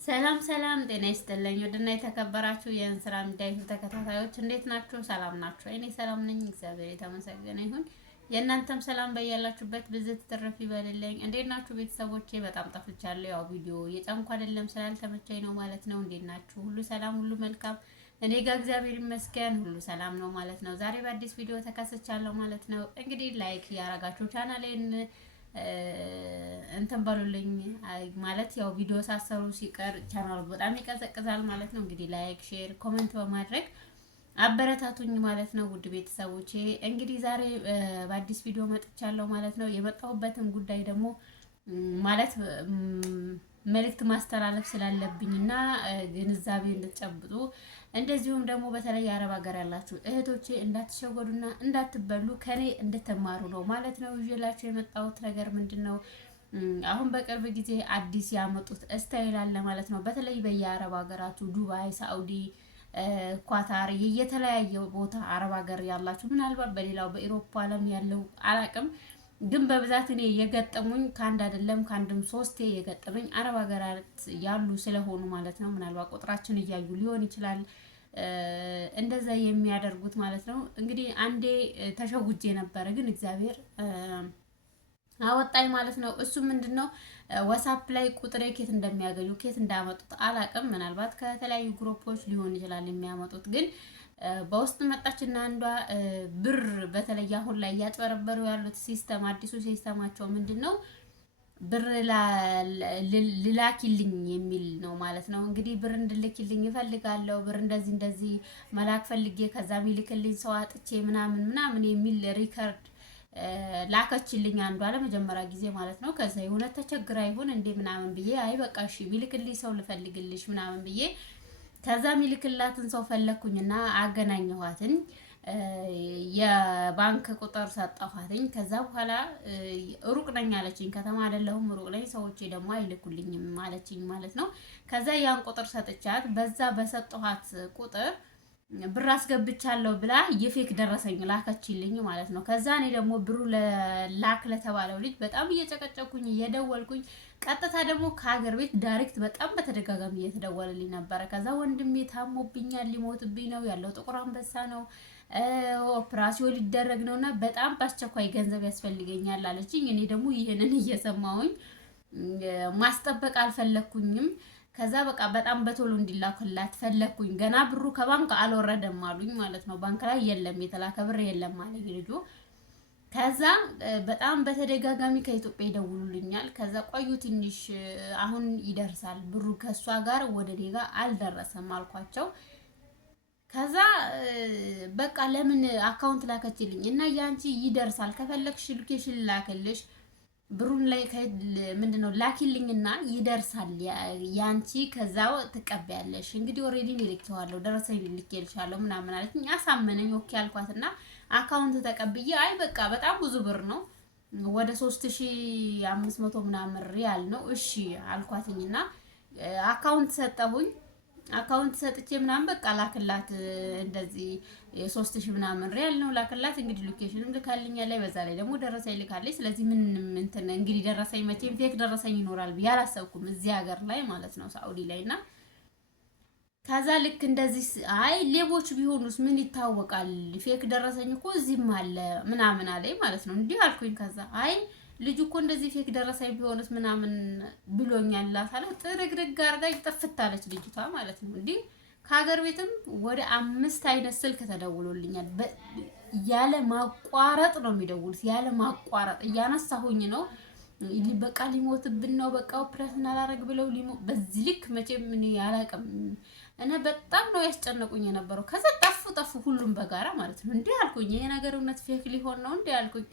ሰላም ሰላም፣ ጤና ይስጥልኝ። ወድና የተከበራችሁ የእንስራ ሚዲያ ተከታታዮች እንዴት ናችሁ? ሰላም ናችሁ? እኔ ሰላም ነኝ፣ እግዚአብሔር የተመሰገነ ይሁን። የእናንተም ሰላም በያላችሁበት ብዝት ትርፍ ይበልልኝ። እንዴት ናችሁ ቤተሰቦቼ? በጣም ጠፍቻለሁ። ያው ቪዲዮ የጫንኩ አይደለም ስላልተመቸኝ ነው ማለት ነው። እንዴት ናችሁ? ሁሉ ሰላም፣ ሁሉ መልካም። እኔ ጋር እግዚአብሔር ይመስገን ሁሉ ሰላም ነው ማለት ነው። ዛሬ በአዲስ ቪዲዮ ተከስቻለሁ ማለት ነው። እንግዲህ ላይክ ያረጋችሁ ቻናሌን እንትን በሉልኝ ማለት ያው ቪዲዮ ሳሰሩ ሲቀር ቻናሉ በጣም ይቀዘቅዛል ማለት ነው። እንግዲህ ላይክ፣ ሼር፣ ኮሜንት በማድረግ አበረታቱኝ ማለት ነው። ውድ ቤተሰቦቼ እንግዲህ ዛሬ በአዲስ ቪዲዮ መጥቻለሁ ማለት ነው። የመጣሁበትን ጉዳይ ደግሞ ማለት መልእክት ማስተላለፍ ስላለብኝ እና ግንዛቤ እንድትጨብጡ እንደዚሁም ደግሞ በተለይ የአረብ ሀገር ያላችሁ እህቶቼ እንዳትሸወዱና እንዳትበሉ ከኔ እንድትማሩ ነው ማለት ነው። ይዤላችሁ የመጣሁት ነገር ምንድነው? አሁን በቅርብ ጊዜ አዲስ ያመጡት ስታይል አለ ማለት ነው። በተለይ በየአረብ ሀገራቱ ዱባይ፣ ሳኡዲ፣ ኳታር የተለያየ ቦታ አረብ ሀገር ያላችሁ ምናልባት በሌላው በኢሮፓ ዓለም ያለው አላቅም ግን በብዛት እኔ የገጠሙኝ ከአንድ አይደለም ከአንድም ሶስቴ የገጠመኝ አረብ ሀገራት ያሉ ስለሆኑ ማለት ነው። ምናልባት ቁጥራችን እያዩ ሊሆን ይችላል እንደዛ የሚያደርጉት ማለት ነው። እንግዲህ አንዴ ተሸጉጄ ነበረ፣ ግን እግዚአብሔር አወጣኝ ማለት ነው። እሱ ምንድነው ዋትስአፕ ላይ ቁጥሬ ኬት እንደሚያገኙ ኬት እንዳመጡት አላቅም። ምናልባት ከተለያዩ ግሩፖች ሊሆን ይችላል የሚያመጡት ግን በውስጥ መጣችና አንዷ ብር በተለይ አሁን ላይ እያጭበረበሩ ያሉት ሲስተም አዲሱ ሲስተማቸው ምንድነው ብር ልላኪልኝ የሚል ነው ማለት ነው። እንግዲህ ብር እንድልክልኝ ይፈልጋለሁ፣ ብር እንደዚህ እንደዚህ መላክ ፈልጌ ከዛ ሚልክልኝ ሰው አጥቼ ምናምን ምናምን የሚል ሪከርድ ላከችልኝ አንዷ ለመጀመሪያ ጊዜ ማለት ነው። ከዛ የሆነ ተቸግራ ይሁን እንዴ ምናምን ብዬ አይ በቃ እሺ ሚልክልኝ ሰው ልፈልግልሽ ምናምን ብዬ ከዛ ሚልክላትን ሰው ፈለኩኝና አገናኘኋትኝ። የባንክ ቁጥር ሰጠኋትኝ። ከዛ በኋላ ሩቅ ነኝ አለችኝ። ከተማ አይደለሁም ሩቅ ነኝ፣ ሰዎቼ ደግሞ አይልኩልኝም ማለችኝ ማለት ነው። ከዛ ያን ቁጥር ሰጥቻት በዛ በሰጠኋት ቁጥር ብር አስገብቻለሁ ብላ የፌክ ደረሰኝ ላከችልኝ ማለት ነው። ከዛ እኔ ደግሞ ብሩ ላክ ለተባለው ልጅ በጣም እየጨቀጨኩኝ እየደወልኩኝ ቀጥታ ደግሞ ከሀገር ቤት ዳይሬክት በጣም በተደጋጋሚ እየተደወለልኝ ነበረ። ከዛ ወንድሜ ታሞብኛል ሊሞትብኝ ነው ያለው ጥቁር አንበሳ ነው ኦፕራሲዮን ሊደረግ ነውና በጣም በአስቸኳይ ገንዘብ ያስፈልገኛል አለችኝ። እኔ ደግሞ ይሄንን እየሰማሁኝ ማስጠበቅ አልፈለኩኝም። ከዛ በቃ በጣም በቶሎ እንዲላክላት ፈለኩኝ። ገና ብሩ ከባንክ አልወረደም አሉኝ ማለት ነው። ባንክ ላይ የለም የተላከ ብር የለም አለኝ ልጁ። ከዛ በጣም በተደጋጋሚ ከኢትዮጵያ ይደውሉልኛል። ከዛ ቆዩ ትንሽ አሁን ይደርሳል ብሩ ከሷ ጋር ወደ እኔ ጋር አልደረሰም አልኳቸው። ከዛ በቃ ለምን አካውንት ላከችልኝ እና ያንቺ ይደርሳል ከፈለግሽ ሎኬሽን ላከልሽ ብሩን ላይ ምንድነው ላኪልኝና ይደርሳል ያንቺ ከዛው ትቀበያለሽ። እንግዲህ ኦሬዲ ልኬዋለሁ ደረሰኝ ልኬልሻለሁ ምናምን አለችኝ። አሳመነኝ። ኦኬ አልኳትና አካውንት ተቀብዬ አይ በቃ በጣም ብዙ ብር ነው ወደ 3500 ምናምን ሪያል ነው እሺ አልኳትኝና አካውንት ሰጠሁኝ። አካውንት ሰጥቼ ምናምን በቃ ላክላት እንደዚህ የ3000 ምናምን ሪያል ነው ላክላት። እንግዲህ ሎኬሽንም ልካልኛለች፣ በዛ ላይ ደግሞ ደረሰኝ ልካለች። ስለዚህ ምን እንትን እንግዲህ ደረሰኝ መቼም ፌክ ደረሰኝ ይኖራል ብዬ አላሰብኩም እዚህ ሀገር ላይ ማለት ነው ሳኡዲ ላይ እና ከዛ ልክ እንደዚህ አይ ሌቦች ቢሆኑስ ምን ይታወቃል ፌክ ደረሰኝ እኮ እዚህም አለ ምናምን አለኝ ማለት ነው። እንዲህ አልኩኝ። ከዛ አይ ልጁ እኮ እንደዚህ ፌክ ደረሰኝ ቢሆንስ ምናምን ብሎኛል ላታለው ጥርግርግ አርጋኝ ጥፍት አለች ልጅቷ ማለት ነው። እንዲህ ከሀገር ቤትም ወደ 5 አይነት ስልክ ተደውሎልኛል። ያለ ማቋረጥ ነው የሚደውሉት፣ ያለ ማቋረጥ እያነሳሁኝ ነው። በቃ ሊሞትብን ነው በቃ ኦፕሬሽን አላረግ ብለው በዚህ ልክ መቼም ምን ያላቀም እና በጣም ነው ያስጨነቁኝ የነበረው። ከዛ ጠፉ ሁሉም በጋራ ማለት ነው። እንዴ አልኩኝ ይሄ ነገር እውነት ፌክ ሊሆን ነው እንዴ አልኩኝ።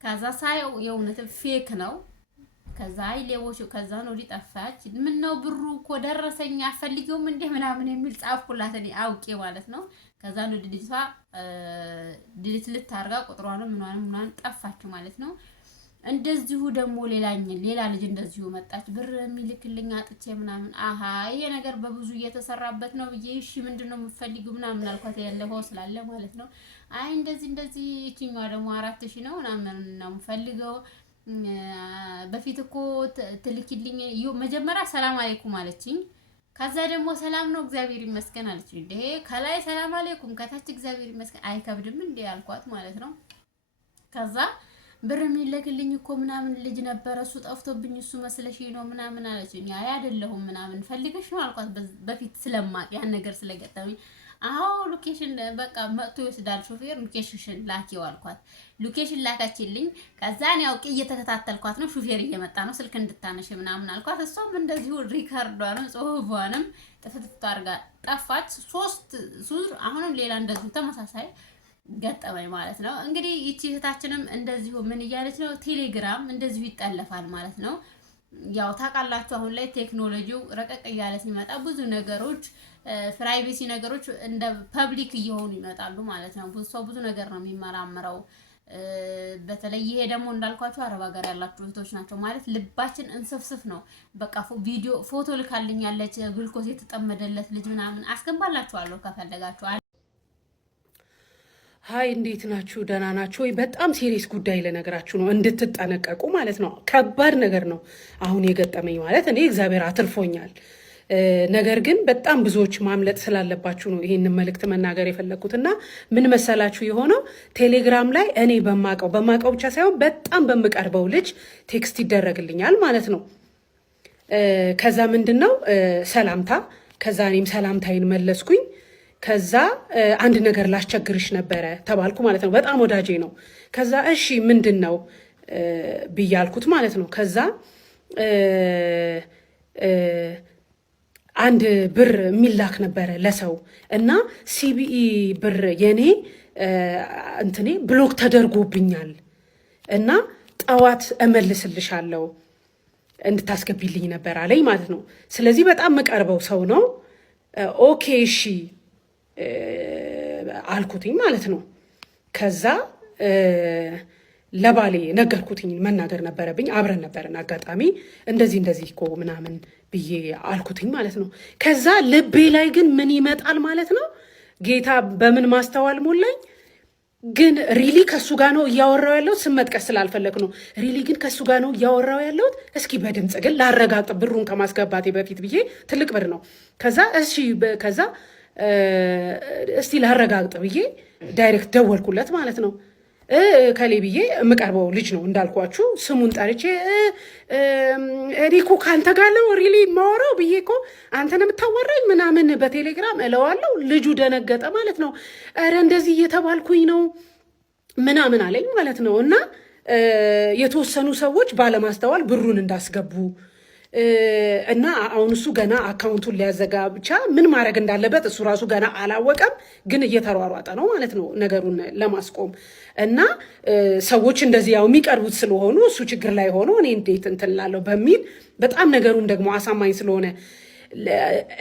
ከዛ ሳየው የእውነት ፌክ ነው። ከዛ አይ ሌቦቹ ከዛ ነው ሊጠፋች ምን ነው ብሩ እኮ ደረሰኝ አፈልጊውም እንዴ ምናምን የሚል ጻፍኩላት እኔ አውቄ ማለት ነው። ከዛ ነው ድሊት ልታርጋ ቁጥሯንም ምናምን ጠፋች ማለት ነው። እንደዚሁ ደግሞ ሌላ ልጅ እንደዚሁ መጣች ብር የሚልክልኝ አጥቼ ምናምን አሃ ይሄ ነገር በብዙ እየተሰራበት ነው ብዬ እሺ ምንድነው የምትፈልጊው ምናምን አልኳት። ያለፈው ስላለ ማለት ነው። አይ እንደዚህ እቺኛዋ ደግሞ 4000 ነው ምናምን ነው የምፈልገው በፊት እኮ ትልኪልኝ መጀመሪያ ሰላም አለይኩም አለችኝ። ከዛ ደግሞ ሰላም ነው እግዚአብሔር ይመስገን አለችኝ። እንዴ ከላይ ሰላም አለይኩም ከታች እግዚአብሔር ይመስገን አይከብድም እንዴ አልኳት ማለት ነው። ከዛ ብር የሚልክልኝ እኮ ምናምን ልጅ ነበረ እሱ ጠፍቶብኝ እሱ መስለሽ ነው ምናምን አለችኝ። አይ አይደለሁም ምናምን ፈልገሽ ነው አልኳት። በፊት ስለማቅ ያን ነገር ስለገጠመኝ አዎ ሎኬሽን በቃ መጥቶ ይወስዳል ሾፌር ሎኬሽን ላኪው አልኳት። ሎኬሽን ላካችልኝ። ከዛ እኔ አውቄ እየተከታተልኳት ነው ሾፌር እየመጣ ነው ስልክ እንድታነሽ ምናምን አልኳት። እሷም እንደዚሁ ሪካርዷንም ጽሁፏንም ጥፍጥፍ አድርጋ ጠፋች። 3 ዙር አሁንም ሌላ እንደዚሁ ተመሳሳይ ገጠመኝ ማለት ነው። እንግዲህ ይቺ እህታችንም እንደዚሁ ምን እያለች ነው ቴሌግራም እንደዚሁ ይጠለፋል ማለት ነው። ያው ታውቃላችሁ አሁን ላይ ቴክኖሎጂው ረቀቅ እያለ ሲመጣ ብዙ ነገሮች ፕራይቬሲ ነገሮች እንደ ፐብሊክ እየሆኑ ይመጣሉ ማለት ነው። ብዙ ሰው ብዙ ነገር ነው የሚመራመረው። በተለይ ይሄ ደግሞ እንዳልኳችሁ አረብ ሀገር ያላችሁ እህቶች ናቸው ማለት ልባችን እንስፍስፍ ነው። በቃ ቪዲዮ ፎቶ ልካልኛለች ግልኮስ የተጠመደለት ልጅ ምናምን አስገባላችኋለሁ ከፈለጋችሁ። ሀይ እንዴት ናችሁ? ደህና ናችሁ ወይ? በጣም ሲሪየስ ጉዳይ ለነገራችሁ ነው እንድትጠነቀቁ ማለት ነው። ከባድ ነገር ነው አሁን የገጠመኝ ማለት እኔ እግዚአብሔር አትርፎኛል። ነገር ግን በጣም ብዙዎች ማምለጥ ስላለባችሁ ነው ይሄንን መልእክት መናገር የፈለኩት። እና ምን መሰላችሁ የሆነው ቴሌግራም ላይ እኔ በማቀው ብቻ ሳይሆን በጣም በምቀርበው ልጅ ቴክስት ይደረግልኛል ማለት ነው። ከዛ ምንድነው ሰላምታ፣ ከዛ እኔም ሰላምታይን መለስኩኝ። ከዛ አንድ ነገር ላስቸግርሽ ነበረ ተባልኩ ማለት ነው። በጣም ወዳጄ ነው። ከዛ እሺ ምንድነው ብያልኩት ማለት ነው። ከዛ አንድ ብር የሚላክ ነበረ ለሰው እና ሲቢኢ ብር የኔ እንትኔ ብሎክ ተደርጎብኛል እና ጠዋት እመልስልሻለሁ እንድታስገቢልኝ ነበር አለኝ ማለት ነው። ስለዚህ በጣም መቀርበው ሰው ነው። ኦኬ እሺ አልኩትኝ ማለት ነው። ከዛ ለባሌ ነገርኩትኝ፣ መናገር ነበረብኝ። አብረን ነበረን አጋጣሚ እንደዚህ እኮ ምናምን ብዬ አልኩትኝ ማለት ነው። ከዛ ልቤ ላይ ግን ምን ይመጣል ማለት ነው። ጌታ በምን ማስተዋል ሞላኝ። ግን ሪሊ ከሱ ጋር ነው እያወራው ያለሁት። ስም መጥቀስ ስላልፈለግ ነው። ሪሊ ግን ከሱ ጋር ነው እያወራው ያለሁት። እስኪ በድምፅ ግን ላረጋግጥ ብሩን ከማስገባቴ በፊት ብዬ ትልቅ ብር ነው። ከዛ እሺ ከዛ እስቲ ላረጋግጥ ብዬ ዳይሬክት ደወልኩለት ማለት ነው። ከሌ ብዬ የምቀርበው ልጅ ነው እንዳልኳችሁ ስሙን ጠርቼ እኔ እኮ ከአንተ ጋር ነው ሪሊ የማወራው ብዬ እኮ አንተን የምታወራኝ ምናምን በቴሌግራም እለዋለሁ። ልጁ ደነገጠ ማለት ነው። ኧረ እንደዚህ እየተባልኩኝ ነው ምናምን አለኝ ማለት ነው። እና የተወሰኑ ሰዎች ባለማስተዋል ብሩን እንዳስገቡ እና አሁን እሱ ገና አካውንቱን ሊያዘጋ ብቻ ምን ማድረግ እንዳለበት እሱ ራሱ ገና አላወቀም፣ ግን እየተሯሯጠ ነው ማለት ነው ነገሩን ለማስቆም። እና ሰዎች እንደዚህ ያው የሚቀርቡት ስለሆኑ እሱ ችግር ላይ ሆኖ እኔ እንዴት እንትን እላለሁ በሚል በጣም ነገሩም ደግሞ አሳማኝ ስለሆነ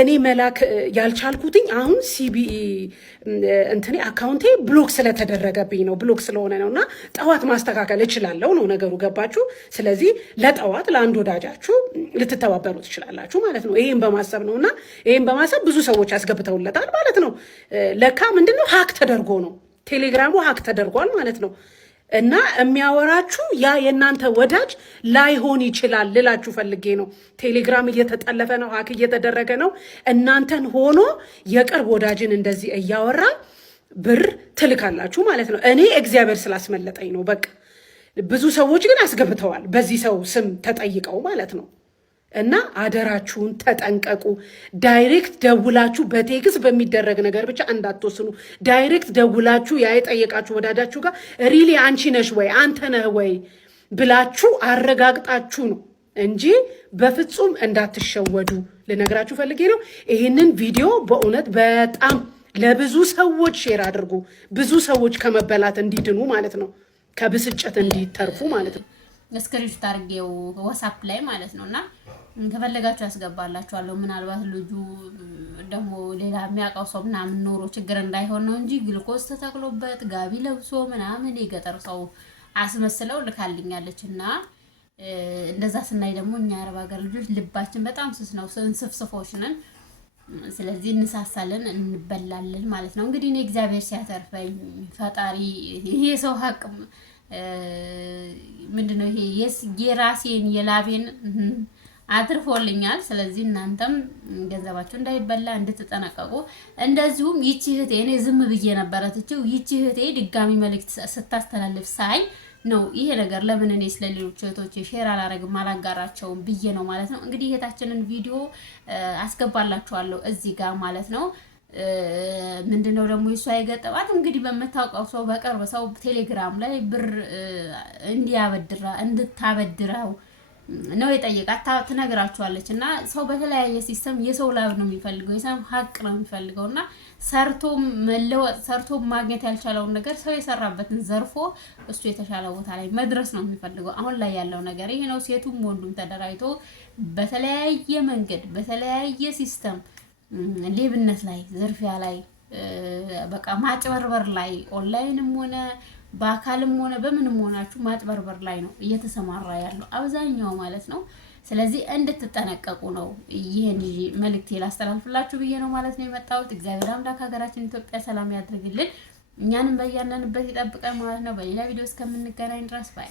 እኔ መላክ ያልቻልኩትኝ አሁን ሲቢኢ እንትኔ አካውንቴ ብሎክ ስለተደረገብኝ ነው። ብሎክ ስለሆነ ነው እና ጠዋት ማስተካከል እችላለሁ ነው ነገሩ። ገባችሁ? ስለዚህ ለጠዋት ለአንድ ወዳጃችሁ ልትተባበሩ ትችላላችሁ ማለት ነው። ይሄን በማሰብ ነው። እና ይሄን በማሰብ ብዙ ሰዎች አስገብተውለታል ማለት ነው። ለካ ምንድነው ሀክ ተደርጎ ነው፣ ቴሌግራሙ ሀክ ተደርጓል ማለት ነው። እና የሚያወራችሁ ያ የእናንተ ወዳጅ ላይሆን ይችላል ልላችሁ ፈልጌ ነው። ቴሌግራም እየተጠለፈ ነው፣ ሀክ እየተደረገ ነው። እናንተን ሆኖ የቅርብ ወዳጅን እንደዚህ እያወራ ብር ትልካላችሁ ማለት ነው። እኔ እግዚአብሔር ስላስመለጠኝ ነው። በቃ ብዙ ሰዎች ግን አስገብተዋል በዚህ ሰው ስም ተጠይቀው ማለት ነው። እና አደራችሁን ተጠንቀቁ። ዳይሬክት ደውላችሁ በቴክስ በሚደረግ ነገር ብቻ እንዳትወስኑ። ዳይሬክት ደውላችሁ ያ የጠየቃችሁ ወዳጃችሁ ጋር ሪሊ አንቺ ነሽ ወይ አንተ ነህ ወይ ብላችሁ አረጋግጣችሁ ነው እንጂ በፍጹም እንዳትሸወዱ ልነግራችሁ ፈልጌ ነው። ይህንን ቪዲዮ በእውነት በጣም ለብዙ ሰዎች ሼር አድርጉ። ብዙ ሰዎች ከመበላት እንዲድኑ ማለት ነው፣ ከብስጭት እንዲተርፉ ማለት ነው። ስክሪንሾት አድርጌው ዋትስአፕ ላይ ማለት ነው። እና ከፈለጋችሁ ያስገባላችኋለሁ። ምናልባት ልጁ ደግሞ ሌላ የሚያውቀው ሰው ምናምን ኖሮ ችግር እንዳይሆን ነው እንጂ ግልኮስ ተተክሎበት ጋቢ ለብሶ ምናምን የገጠር ሰው አስመስለው ልካልኛለች። እና እንደዛ ስናይ ደግሞ እኛ አረብ ሀገር ልጆች ልባችን በጣም ስስ ነው፣ ስንስፍስፎች ነን። ስለዚህ እንሳሳለን፣ እንበላለን ማለት ነው። እንግዲህ እኔ እግዚአብሔር ሲያተርፈኝ ፈጣሪ ይሄ ሰው ሀቅ ምንድነው ይሄ የራሴን የላቤን አትርፎልኛል። ስለዚህ እናንተም ገንዘባችሁ እንዳይበላ እንድትጠነቀቁ። እንደዚሁም ይቺ እህቴ እኔ ዝም ብዬ ነበረ ትችው ይቺ እህቴ ድጋሚ መልእክት ስታስተላልፍ ሳይ ነው ይሄ ነገር ለምን እኔ ስለሌሎች እህቶቼ ሼር አላረግም አላጋራቸውም ብዬ ነው ማለት ነው። እንግዲህ እህታችንን ቪዲዮ አስገባላችኋለሁ እዚህ ጋር ማለት ነው። ምንድነው ደግሞ እሷ የገጠባት እንግዲህ በመታወቀው ሰው በቅርብ ሰው ቴሌግራም ላይ ብር እንድታበድረው ነው የጠየቃት ትነግራችኋለች። እና ሰው በተለያየ ሲስተም የሰው ላብ ነው የሚፈልገው፣ የሰው ሀቅ ነው የሚፈልገው። እና ሰርቶ መለወጥ ሰርቶ ማግኘት ያልቻለውን ነገር ሰው የሰራበትን ዘርፎ እሱ የተሻለ ቦታ ላይ መድረስ ነው የሚፈልገው። አሁን ላይ ያለው ነገር ይሄ ነው። ሴቱም ወንዱም ተደራጅቶ በተለያየ መንገድ በተለያየ ሲስተም ሌብነት ላይ ዝርፊያ ላይ በቃ ማጭበርበር ላይ ኦንላይንም ሆነ በአካልም ሆነ በምንም ሆናችሁ ማጭበርበር ላይ ነው እየተሰማራ ያለው አብዛኛው ማለት ነው። ስለዚህ እንድትጠነቀቁ ነው ይሄን መልእክት ላስተላልፍላችሁ ብዬ ነው ማለት ነው የመጣሁት። እግዚአብሔር አምላክ ሀገራችን ኢትዮጵያ ሰላም ያድርግልን፣ እኛንም በያለንበት ይጠብቀን ማለት ነው። በሌላ ቪዲዮ እስከምንገናኝ ድረስ ባይ